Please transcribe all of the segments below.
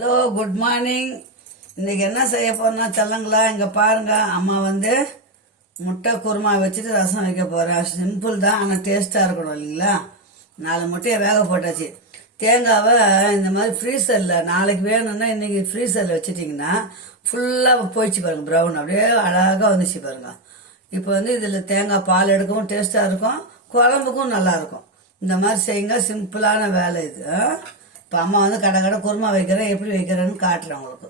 Hello, good morning. இன்றைக்கி என்ன செய்ய போகிறேன்னா செல்லங்களா, இங்கே பாருங்கள். அம்மா வந்து முட்டை குருமா வச்சுட்டு ரசம் வைக்க போகிறேன். சிம்பிள் தான், ஆனால் டேஸ்ட்டாக இருக்கணும் இல்லைங்களா. 4 முட்டையை வேக போட்டாச்சு. தேங்காவை இந்த மாதிரி ஃப்ரீசரில் நாளைக்கு வேணும்னா இன்றைக்கி ஃப்ரீசரில் வச்சுட்டிங்கன்னா ஃபுல்லாக போயிடுச்சு பாருங்கள். ப்ரௌன் அப்படியே அழகாக வந்துச்சு பாருங்கள். இப்போ வந்து இதில் தேங்காய் பால் எடுக்கவும் டேஸ்ட்டாக இருக்கும், குழம்புக்கும் நல்லாயிருக்கும். இந்த மாதிரி செய்யுங்க, சிம்பிளான வேலை இது. இப்போ அம்மா வந்து கடை குருமா வைக்கிறேன், எப்படி வைக்கிறேன்னு காட்டுறேன் உங்களுக்கு.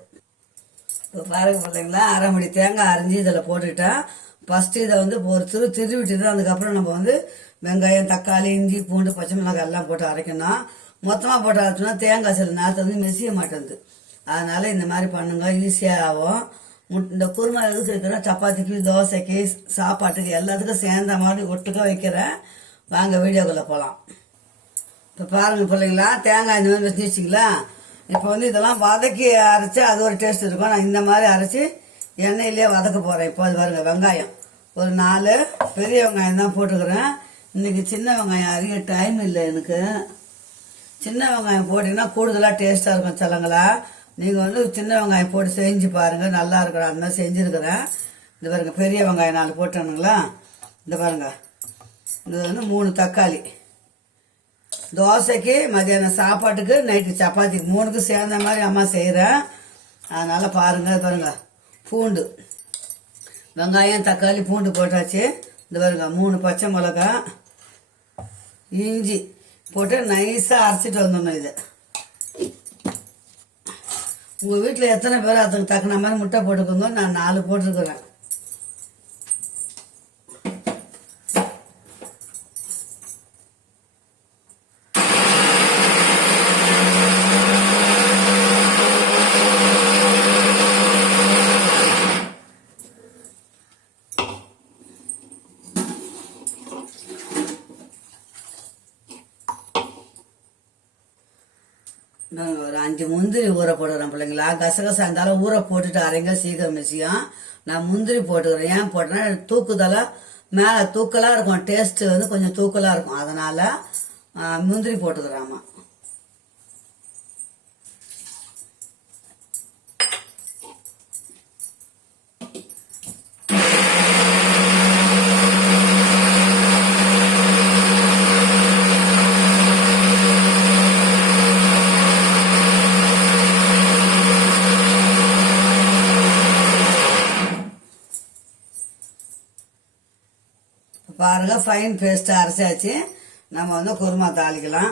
இப்போ பாருங்க பிள்ளைங்களா, அரை மணி தேங்காய் அரைஞ்சி இதில் போட்டுக்கிட்டேன். ஃபஸ்ட்டு இதை வந்து ஒரு திருவிட்டு தான் அதுக்கப்புறம் நம்ம வந்து வெங்காயம், தக்காளி, இஞ்சி, பூண்டு, பச்சை மிளகாய் எல்லாம் போட்டு அரைக்கணும். மொத்தமாக போட்டு அரைச்சோம்னா தேங்காய் சில நேரத்தில் வந்து மெசிய மாட்டேங்குது. அதனால் இந்த மாதிரி பண்ணுங்க, ஈஸியாக ஆகும். இந்த குருமா எதுக்கு வைக்கிறேன், சப்பாத்திக்கு, தோசைக்கு, சாப்பாட்டுக்கு எல்லாத்துக்கும் சேர்ந்த மாதிரி ஒட்டுக்க வைக்கிறேன். வாங்க வீடியோக்குள்ளே போகலாம். இப்போ பாருங்கள் பிள்ளைங்களா, தேங்காய் இந்த மாதிரி வச்சுச்சிங்களா. இப்போ வந்து இதெல்லாம் வதக்கி அரைச்சி அது ஒரு டேஸ்ட் இருக்கும். நான் இந்த மாதிரி அரைச்சி எண்ணெயிலே வதக்க போகிறேன். இப்போ அது பாருங்கள், வெங்காயம் ஒரு 4 பெரிய வெங்காயம் தான் போட்டுக்கிறேன். இன்றைக்கி சின்ன வெங்காயம் அறிய டைம் இல்லை எனக்கு. சின்ன வெங்காயம் போட்டிங்கன்னா கூடுதலாக டேஸ்ட்டாக இருக்கும் செல்லங்களா. நீங்கள் வந்து சின்ன வெங்காயம் போட்டு செஞ்சு பாருங்கள், நல்லா இருக்கணும். அந்த மாதிரி செஞ்சுருக்கிறேன். இந்த பாருங்கள், பெரிய வெங்காயம் 4 போட்டேனுங்களா. இந்த பாருங்கள், இது வந்து 3 தக்காளி. தோசைக்கு, மதியானம் சாப்பாட்டுக்கு, நைட்டு சப்பாத்திக்கு 3க்கும் சேர்ந்த மாதிரி அம்மா செய்கிறேன். அதனால் பாருங்கள் பூண்டு, வெங்காயம், தக்காளி, பூண்டு போட்டாச்சு. இந்த பாருங்க 3 பச்சை மிளகா, இஞ்சி போட்டு நைஸாக அரைச்சிட்டு வந்துடணும். இது உங்கள் வீட்டில் எத்தனை பேர் அதுக்கு தக்கன மாதிரி முட்டை போட்டுக்கோங்க. நான் 4 போட்டிருக்கிறேன். ஒரு 5 முந்திரி ஊற போட்டுக்கிறேன் பிள்ளைங்களா. கசகசா இருந்தாலும் ஊற போட்டுட்டு அரைங்க, சீக்கிரம் விஷயம். நான் முந்திரி போட்டுக்கிறேன். ஏன் போட்டேன்னா தூக்குதெல்லாம் மேலே தூக்கலாக இருக்கும், டேஸ்ட்டு வந்து கொஞ்சம் தூக்கலாக இருக்கும். அதனால் முந்திரி போட்டுக்கிறேம்மா. பாருங்க, ஃபைன் பேஸ்ட்டாக அரைச்சாச்சு. நம்ம வந்து குருமா தாளிக்கலாம்.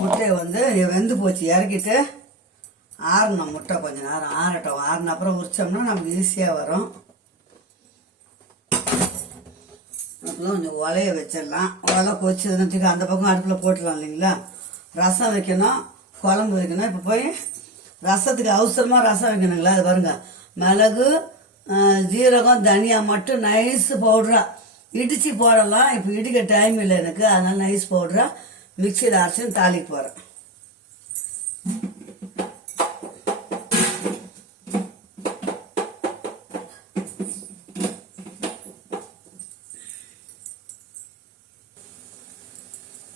முட்டையை வந்து வெந்து போச்சு, இறக்கிட்டு ஆறணும். முட்டை கொஞ்சம் நேரம் ஆறட்டும். ஆறின அப்புறம் உரிச்சோம்னா நமக்கு ஈஸியாக வரும். அப்புறம் கொஞ்சம் உலைய வச்சிடலாம். உலை கொச்சிதுன்னு அந்த பக்கம் அடுப்பில் போட்டுடலாம் இல்லைங்களா. ரசம் வைக்கணும், குழம்பு வைக்கணும். இப்போ போய் ரசத்துக்கு அவசரமாக ரசம் வைக்கணுங்களா. அது பாருங்க, மிளகு, ஜீரகம், தனியா மட்டும் நைஸ் பவுடரா இடிச்சு போடலாம். இப்போ இடிக்க டைம் இல்லை எனக்கு, அதனால நைஸ் பவுடரா மிக்சியில் அரைச்சி தாளிக்க போகிறேன்.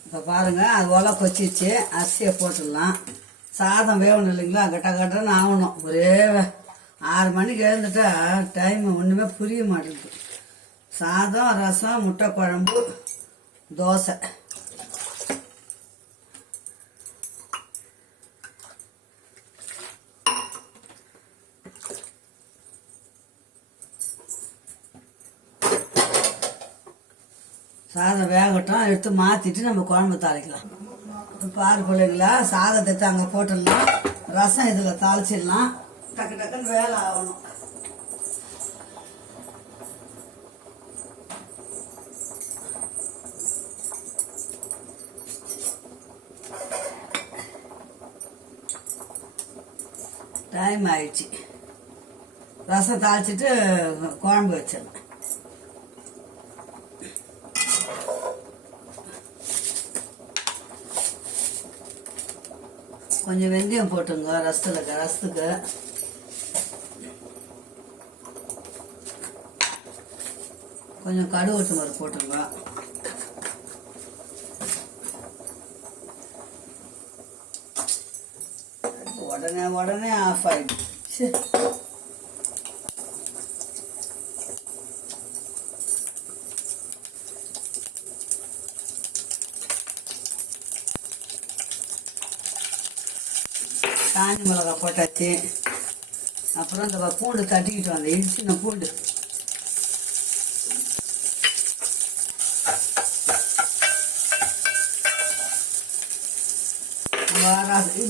இப்போ பாருங்க, அது ஒலை கொச்சிச்சு. அரிசியை போட்டுடலாம். சாதம் வேகணும் இல்லைங்களா, கட்டன்னு ஆகணும். ஒரே 6 மணிக்கு எழுந்துட்டா டைம் ஒன்றுமே புரிய மாட்டேங்குது. சாதம், ரசம், முட்டை குழம்பு, தோசை. சாதம் வேகட்டும், எடுத்து மாற்றிட்டு நம்ம குழம்பு தாளிக்கலாம். பாரு பிள்ளைங்களா, சாதத்தை அங்கே போட்டுடலாம், ரசம் இதில் தாளிச்சிடலாம். டக்கு டக்குன்னு வேலை ஆகணும். டைம் ஆயிடுச்சு. ரசம் தாளிச்சிட்டு குழம்பு வச்சிடலாம். கொஞ்சம் வெந்தயம் போட்டுங்க ரசத்துக்கு. கொஞ்சம் கடுகு உளுத்தம் பருப்பு போட்டுங்க. உடனே உடனே ஆஃப் ஆயிடுச்சு. காஞ்சி மிளகா போட்டாச்சு. அப்புறம் இந்த பூண்டு தட்டிக்கிட்டு வந்தேன், இடிச்சின பூண்டு.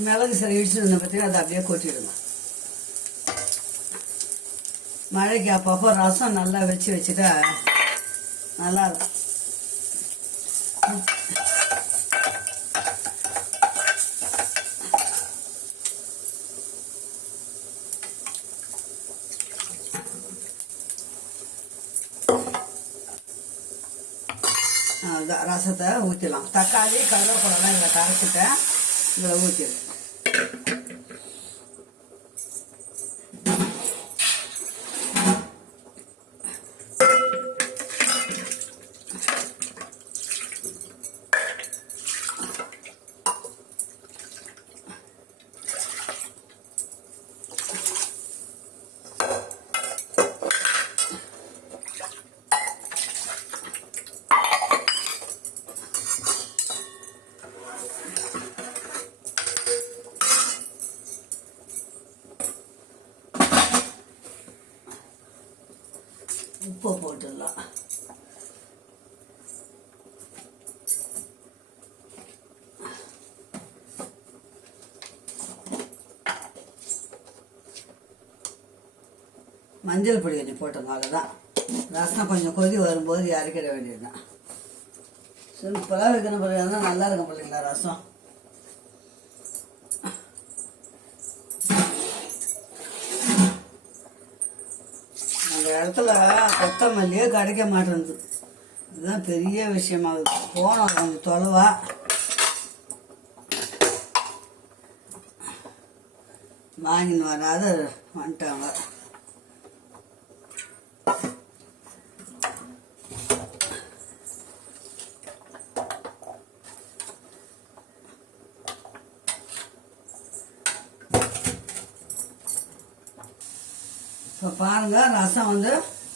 மிளகு சரி இடிச்சுருந்த பற்றி அதை அப்படியே கொட்டிடுங்க. மழைக்கு அப்பப்போ ரசம் நல்லா வச்சுட்டா நல்லா இருக்கும். ரசத்தை ஊற்றிடலாம். தக்காளி கருவேப்பிலாம் இதில் கரைச்சிட்டேன், இதில் ஊற்றிடு. உப்பு போட்டுடலாம். மஞ்சள் பொடி கொஞ்சம் போட்டோம், அவ்வளோதான். ரசம் கொஞ்சம் கொதி வரும்போது இறக்கிட வேண்டியதுதான். சிம்பிளாக வைக்கணும் பிள்ளைங்க தான் நல்லா இருக்கும் பிள்ளைங்களா ரசம். அந்த இடத்துல கொத்தமல்லியே கிடைக்க மாட்டேங்குது. இதுதான் பெரிய விஷயமாகுது. போனோம் கொஞ்சம் தொலைவா, வாங்கின்னு வராத வந்துட்டாங்க. இப்போ பாருங்கள், ரசம் வந்து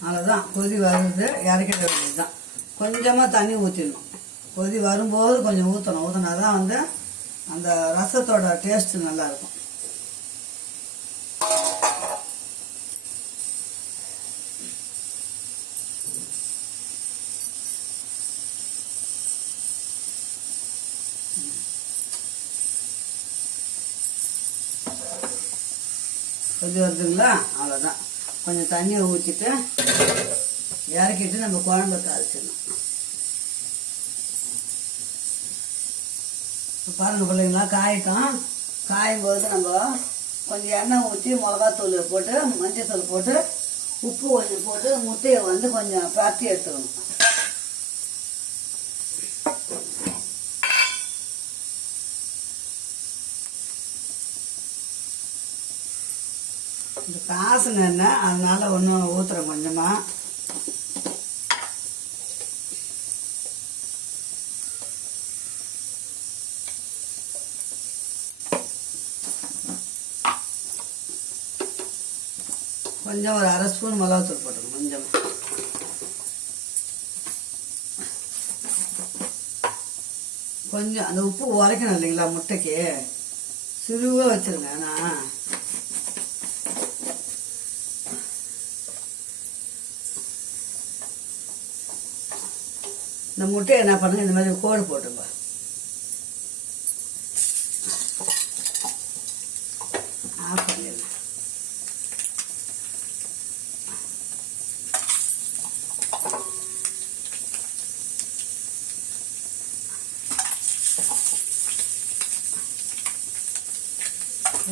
அவ்வளோதான், கொதி வருது, இறக்கிட வேண்டியது தான். கொஞ்சமாக தண்ணி ஊற்றிடணும். கொதி வரும்போது கொஞ்சம் ஊற்றினா தான் வந்து அந்த ரசத்தோட டேஸ்ட்டு நல்லாயிருக்கும். கொதி வருதுங்களா, அவ்வளோதான். கொஞ்சம் தண்ணியை ஊற்றிட்டு இறக்கிட்டு நம்ம குழம்பு தாளிச்சிடணும். பாருங்க பிள்ளைங்களா, காயும் போது நம்ம கொஞ்சம் எண்ணெய் ஊற்றி மிளகாத்தூள் போட்டு மஞ்சத்தூள் போட்டு உப்பு கொஞ்சம் போட்டு முட்டையை வந்து கொஞ்சம் பரட்டி எடுத்துக்கணும். இந்த காசுங்க என்ன, அதனால ஒன்றும் ஊற்றுறேன் கொஞ்சமாக. கொஞ்சம் ஒரு அரை ஸ்பூன் மிளகாத்தூள் போட்டுக்கணும். கொஞ்சம் அந்த உப்பு உரைக்கணும் இல்லைங்களா முட்டைக்கு, சிறுவாக வச்சுருங்க. நான் இந்த முட்டையை என்ன பண்ணுங்க, இந்த மாதிரி கோடு போட்டுங்க. ஆஃப் பண்ணிடுங்க.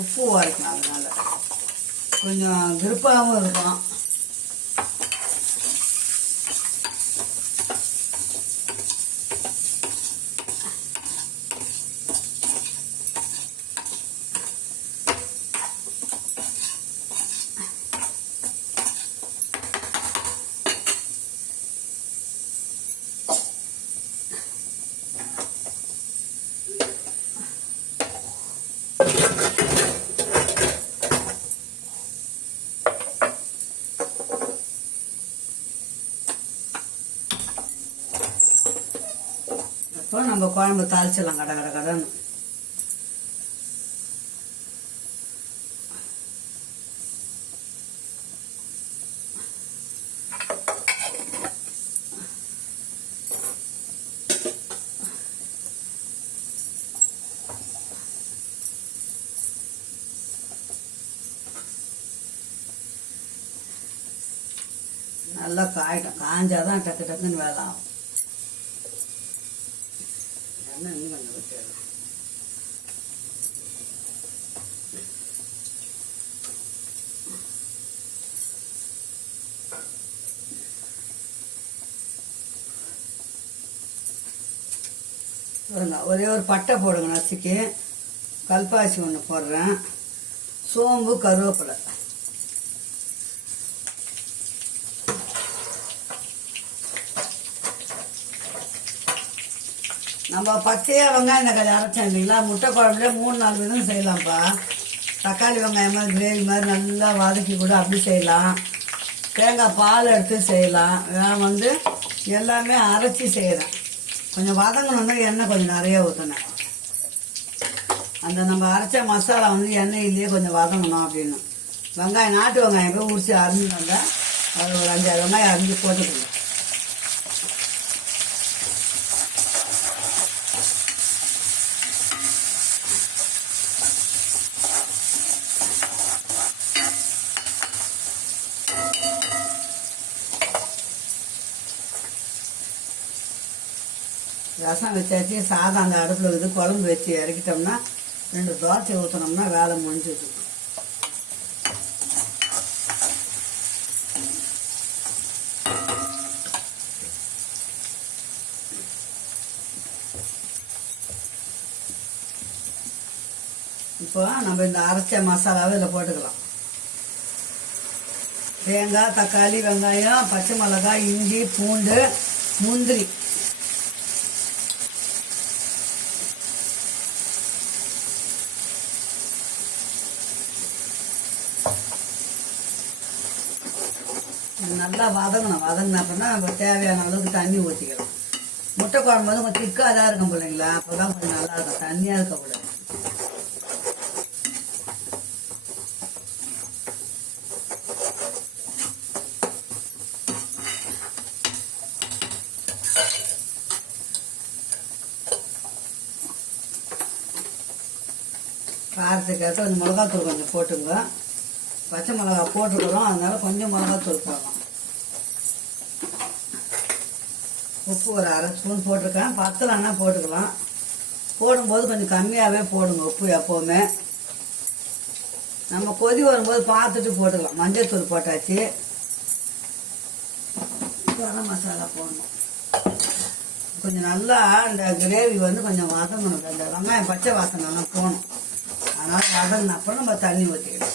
உப்பு உரைக்கணும், அதனால கொஞ்சம் விருப்பாகவும் இருக்கும். நம்ம குழம்பு தாளிச்சிடலாம் கட கட கடன்னு. நல்லா காயிட்டும், காஞ்சாதான் டக்கு டக்குன்னு வேலை ஆகும். இன்னும் கொஞ்சம் விட்டுடலாம். ஒரே ஒரு பட்டை போடுங்க நசுக்கி, கல்பாசி ஒன்று போடுறேன், சோம்பு கருவேப்பிலை. நம்ம பச்சையாக வெங்காயம் தக்காளி அரைச்சோம் இல்லைங்களா, முட்டை குழம்புல 3-4 விதம் செய்யலாம்ப்பா. தக்காளி வெங்காயம் மாதிரி கிரேவி மாதிரி நல்லா வதக்கி கூட அப்படி செய்யலாம். தேங்காய் பால் எடுத்து செய்யலாம். நான் வந்து எல்லாமே அரைச்சி செய்கிறேன். கொஞ்சம் வதங்கணுன்னா எண்ணெய் கொஞ்சம் நிறைய ஊற்றினேன். அந்த நம்ம அரைச்ச மசாலா வந்து எண்ணெயிலேயே கொஞ்சம் வதங்கணும் அப்படின்னு. வெங்காயம் நாட்டு வெங்காயம் போய் உரிச்சு அரிஞ்சு வந்தால் அது ஒரு 5-6 வெங்காயம் அரிஞ்சு போட்டுக்கணும். ரசம் வச்சாச்சு, சாதம் அந்த அடுப்பில் இருக்குது, குழம்பு வச்சு இறக்கிட்டோம்னா 2 தோசை ஊற்றினோம்னா வேலை முடிஞ்சிது. இப்போ நம்ம இந்த அரைச்ச மசாலாவை இதில் போட்டுக்கலாம். தேங்காய், தக்காளி, வெங்காயம், பச்சை மிளகாய், இஞ்சி, பூண்டு, முந்திரி. நல்லா வதங்கணும். வதங்கின அப்படின்னா நம்ம தேவையான அளவுக்கு தண்ணி ஊற்றிக்கலாம். முட்டை குழம்பு வந்து கொஞ்சம் திக்காக தான் இருக்கும் பிள்ளைங்களா, அப்போ தான் கொஞ்சம் நல்லா இருக்கும், தண்ணியாக இருக்கக்கூடாது. காரத்துக்கேற்ற கொஞ்சம் மிளகாத்தூள் கொஞ்சம் போட்டுங்க. பச்சை மிளகா போட்டுக்கிறோம், அதனால கொஞ்சம் மிளகாத்தூள் போடலாம். உப்பு ஒரு 1/2 ஸ்பூன் போட்டிருக்கேன், பத்தலைன்னா போட்டுக்கலாம். போடும்போது கொஞ்சம் கம்மியாகவே போடுங்க உப்பு எப்போவுமே. நம்ம கொதி வரும்போது பார்த்துட்டு போட்டுக்கலாம். மஞ்சள் தூள் போட்டாச்சு, கரம் மசாலா போடணும். கொஞ்சம் நல்லா இந்த கிரேவி வந்து கொஞ்சம் வதங்கணும். இந்த வெங்காயம் பச்சை வாசனைலாம் போகணும். அதனால் வதங்கின அப்புறம் நம்ம தண்ணி ஊற்றிக்கணும்.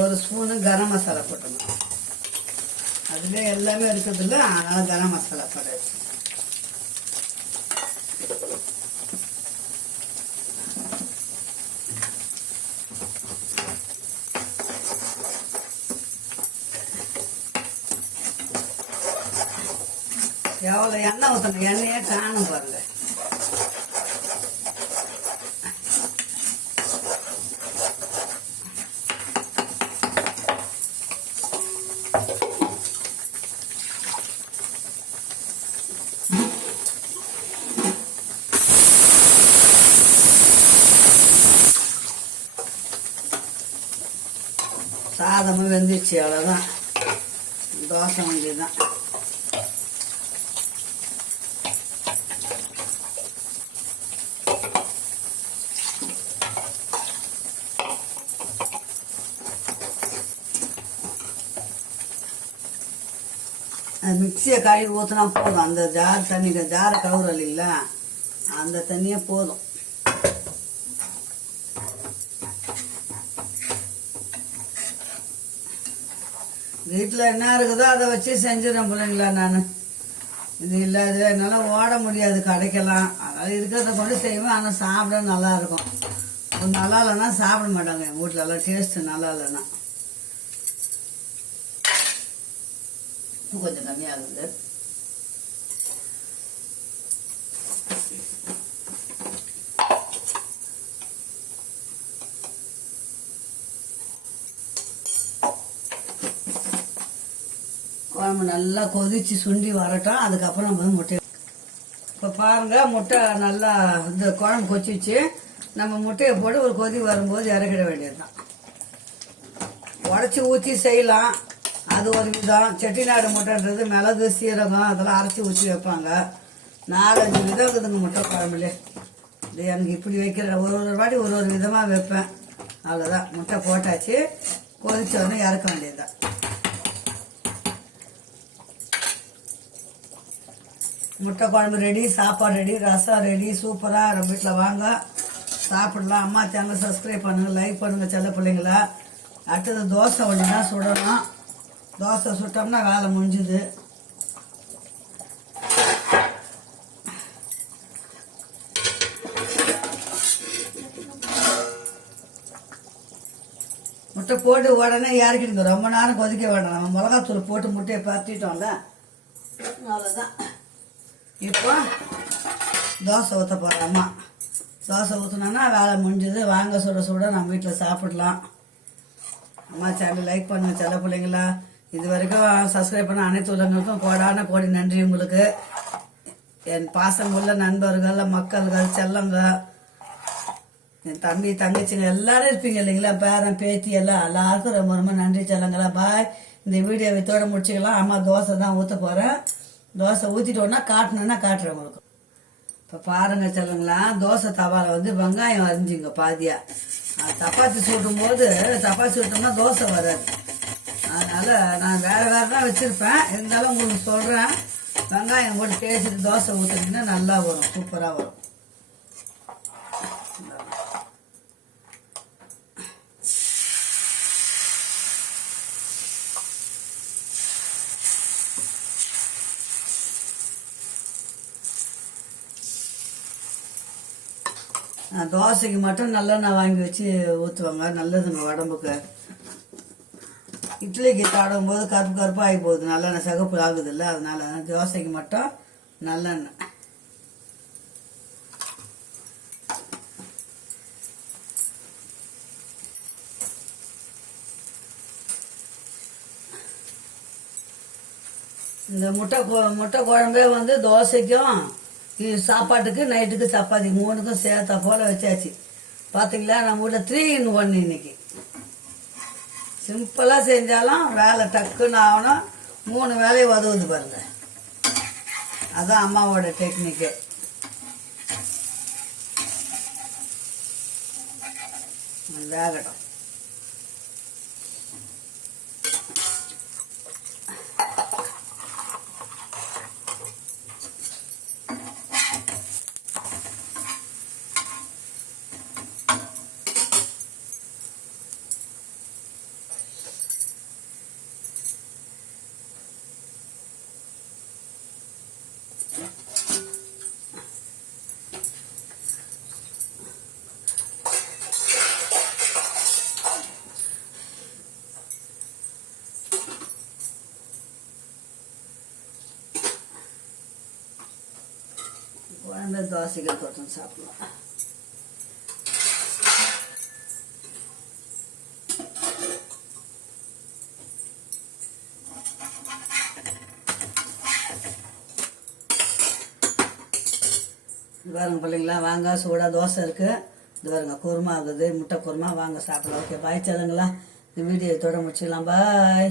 ஒரு ஸ்பூனு கரம் மசாலா போட்டணும். அதுல எல்லாமே இருக்கிறதுல அதனால கரம் மசாலா போட்டாச்சு. எவ்வளோ எண்ணெய் ஊற்றணும், எண்ணெயே காணும் பாருங்க. சாதமும் வெந்துச்சு, அவ்வளோதான். தோசை வேண்டியதுதான். மிக்சியை கழுவி ஊற்றினா போதும். அந்த ஜார் தண்ணி, ஜாரை கவுறோம் இல்லைங்களா, அந்த தண்ணியே போதும். வீட்டில் என்ன இருக்குதோ அதை வச்சு செஞ்சிடறேன் பிள்ளைங்களா நான். இது இல்லாத என்னால் ஓட முடியாது கடைக்கெல்லாம். அதனால் இருக்கிறத கொண்டு செய்வேன். ஆனால் சாப்பிட நல்லா இருக்கும். நல்லா இல்லைன்னா சாப்பிட மாட்டாங்க எங்கள் வீட்டிலலாம். டேஸ்ட்டு நல்லா இல்லைன்னா. கொஞ்சம் கம்மியாகுது. குழம்பு நல்லா கொதிச்சு சுண்டி வரட்டும். அதுக்கப்புறம் நம்ம வந்து முட்டையை இப்போ பாருங்கள், முட்டை நல்லா இந்த குழம்பு கொச்சிச்சு. நம்ம முட்டையை போட்டு ஒரு கொதி வரும்போது இறக்கிட வேண்டியது தான். உடச்சி ஊற்றி செய்யலாம், அது ஒரு விதம். செட்டிநாடு முட்டைன்றது மிளகு சீரகம் அதெல்லாம் அரைச்சி ஊற்றி வைப்பாங்க. 4-5 விதம் இருக்குதுங்க முட்டை குழம்புலே. இது எனக்கு இப்படி வைக்கிற ஒரு வாட்டி ஒரு விதமாக வைப்பேன். அவ்வளோதான். முட்டை போட்டாச்சு, கொதிச்சோடனே இறக்க வேண்டியதுதான். முட்டை குழம்பு ரெடி, சாப்பாடு ரெடி, ரசம் ரெடி. சூப்பராக நம்ம வீட்டில் வாங்க சாப்பிடலாம். அம்மா சேனல் சப்ஸ்கிரைப் பண்ணுங்கள், லைக் பண்ணுங்கள் செல்ல பிள்ளைங்களா. அடுத்தது தோசை ஒன்று தான் சுடணும். தோசை சுட்டோம்னா வேலை முடிஞ்சுது. முட்டை போட்டு உடனே இறக்கிடுங்க. ரொம்ப நேரம் கொதிக்க வேண்டாம். நம்ம மிளகாத்தூள் போட்டு முட்டையை பரட்டிட்டோம்ல, அவ்வளோதான். இப்போ தோசை ஊற்ற போகிறோம்மா. தோசை ஊற்றினோன்னா வேலை முடிஞ்சுது. வாங்க சுட சுட நம்ம வீட்டில் சாப்பிடலாம். அம்மா சேனல் லைக் பண்ணுங்க செல்ல பிள்ளைங்களா. இது வரைக்கும் சப்ஸ்கிரைப் பண்ண அனைத்து உள்ளவங்களுக்கும் கோடான கோடி நன்றி உங்களுக்கு. என் பாசமுள்ள நண்பர்கள், மக்கள்கள், செல்லங்க, என் தம்பி தங்கச்சிங்க எல்லாரும் இருப்பீங்க இல்லைங்களா, பேரன் பேத்தி எல்லாருக்கும் ரொம்ப ரொம்ப நன்றி செல்லங்களா. பாய். இந்த வீடியோ வித்தோட முடிச்சுக்கலாம். அம்மா தோசை தான் ஊற்ற போகிறேன். தோசை ஊற்றிட்டோன்னா காட்டணுன்னா காட்டுறேன் உங்களுக்கு. இப்போ பாருங்கள் செல்லுங்களா, தோசை தவாவில் வந்து வெங்காயம் அரிஞ்சுங்க பாதியா. சப்பாத்தி சுட்டும் சுட்டோம்னா தோசை வராது. அதனால் நான் வேறு தான் வச்சுருப்பேன். இருந்தாலும் உங்களுக்கு சொல்கிறேன், வெங்காயம் போட்டு பேசிட்டு தோசை ஊற்றுனீங்கன்னா நல்லா வரும், சூப்பராக வரும். தோசைக்கு மட்டும் நல்லெண்ணெய் வாங்கி வச்சு ஊற்றுவாங்க, நல்லதுங்க உடம்புக்கு. இட்லிக்கு தாடும்போது கருப்பு கருப்பாக ஆகி போகுது, நல்லெண்ணெய் சிகப்பு ஆகுது இல்லை, அதனால தோசைக்கு மட்டும் நல்லெண்ணெய். இந்த முட்டை குழம்பே வந்து தோசைக்கும் சாப்பாட்டுக்கு நைட்டுக்கு சப்பாத்தி 3க்கும் சேர்த்தா போல வச்சாச்சு. பார்த்தீங்களா, நம்ம வீட்டில் 3 in 1 இன்னைக்கு. சிம்பிளாக செஞ்சாலும் வேலை டக்குன்னு ஆகணும். 3 வேலையும் உதவுது பாருங்க. அதான் அம்மாவோட டெக்னிக்கு. வேகட்டும். குழம்பு தோசைக்கு தொட்டு சாப்பிடலாம். பாருங்க பிள்ளைங்களா, வாங்க சூடாக தோசை இருக்குது. இது பாருங்க குருமா ஆகுது, முட்டை குருமா. வாங்க சாப்பிடலாம். ஓகே, பாய் செல்லுங்களா. இந்த வீடியோ இதோட முடிச்சுக்கலாம். பாய்.